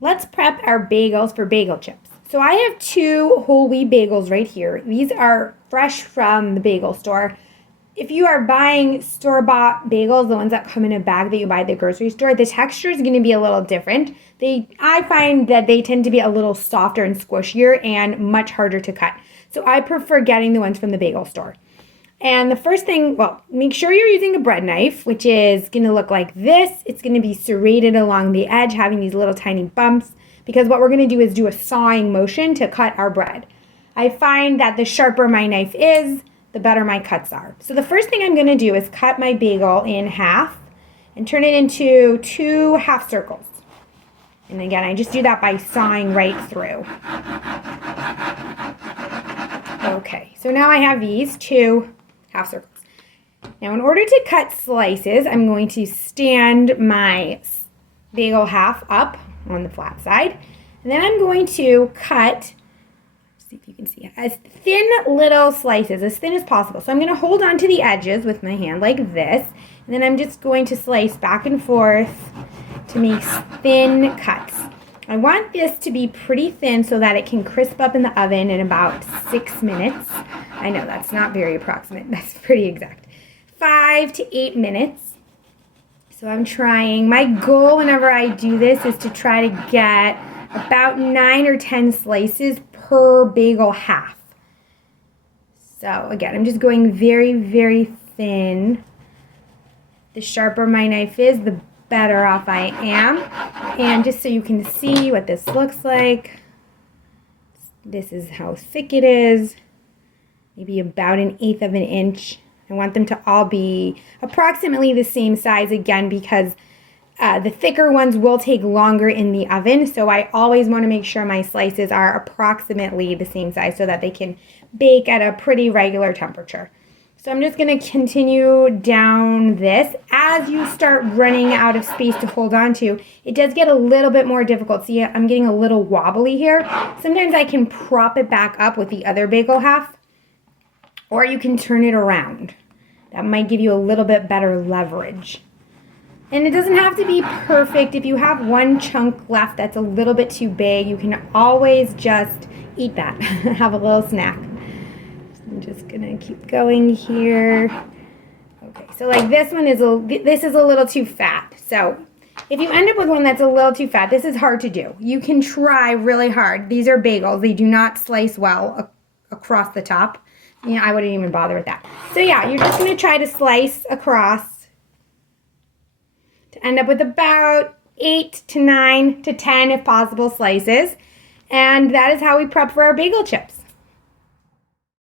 Let's prep our bagels for bagel chips. So I have 2 whole wheat bagels right here. These are fresh from the bagel store. If you are buying store-bought bagels, the ones that come in a bag that you buy at the grocery store, the texture is going to be a little different. I find that they tend to be a little softer and squishier and much harder to cut. So I prefer getting the ones from the bagel store. And the first thing, well, make sure you're using a bread knife, which is going to look like this. It's going to be serrated along the edge, having these little tiny bumps, because what we're going to do is do a sawing motion to cut our bread. I find that the sharper my knife is, the better my cuts are. So the first thing I'm going to do is cut my bagel in half and turn it into 2 half circles. And again, I just do that by sawing right through. Okay, so now I have these 2 half circles. Now in order to cut slices, I'm going to stand my bagel half up on the flat side, and then I'm going to cut, see if you can see, as thin little slices, as thin as possible. So I'm going to hold on to the edges with my hand like this, and then I'm just going to slice back and forth to make thin cuts. I want this to be pretty thin so that it can crisp up in the oven in about 6 minutes. I know that's not very approximate, that's pretty exact. 5 to 8 minutes. So I'm trying, my goal whenever I do this is to try to get about 9 or 10 slices per bagel half. So again, I'm just going very, very thin. The sharper my knife is, the better off I am. And just so you can see what this looks like, this is how thick it is, maybe about 1/8 of an inch. I want them to all be approximately the same size, again, because the thicker ones will take longer in the oven. So I always want to make sure my slices are approximately the same size so that they can bake at a pretty regular temperature. So I'm just going to continue down this. As you start running out of space to hold on to, it does get a little bit more difficult. See, I'm getting a little wobbly here. Sometimes I can prop it back up with the other bagel half, or you can turn it around. That might give you a little bit better leverage. And it doesn't have to be perfect. If you have one chunk left that's a little bit too big, you can always just eat that, have a little snack. I'm just gonna keep going here. Okay, so like this one is a little too fat. So if you end up with one that's a little too fat, this is hard to do. You can try really hard. These are bagels. They do not slice well across the top. You know, I wouldn't even bother with that. So yeah, you're just gonna try to slice across to end up with about 8 to 9 to 10, if possible, slices. And that is how we prep for our bagel chips.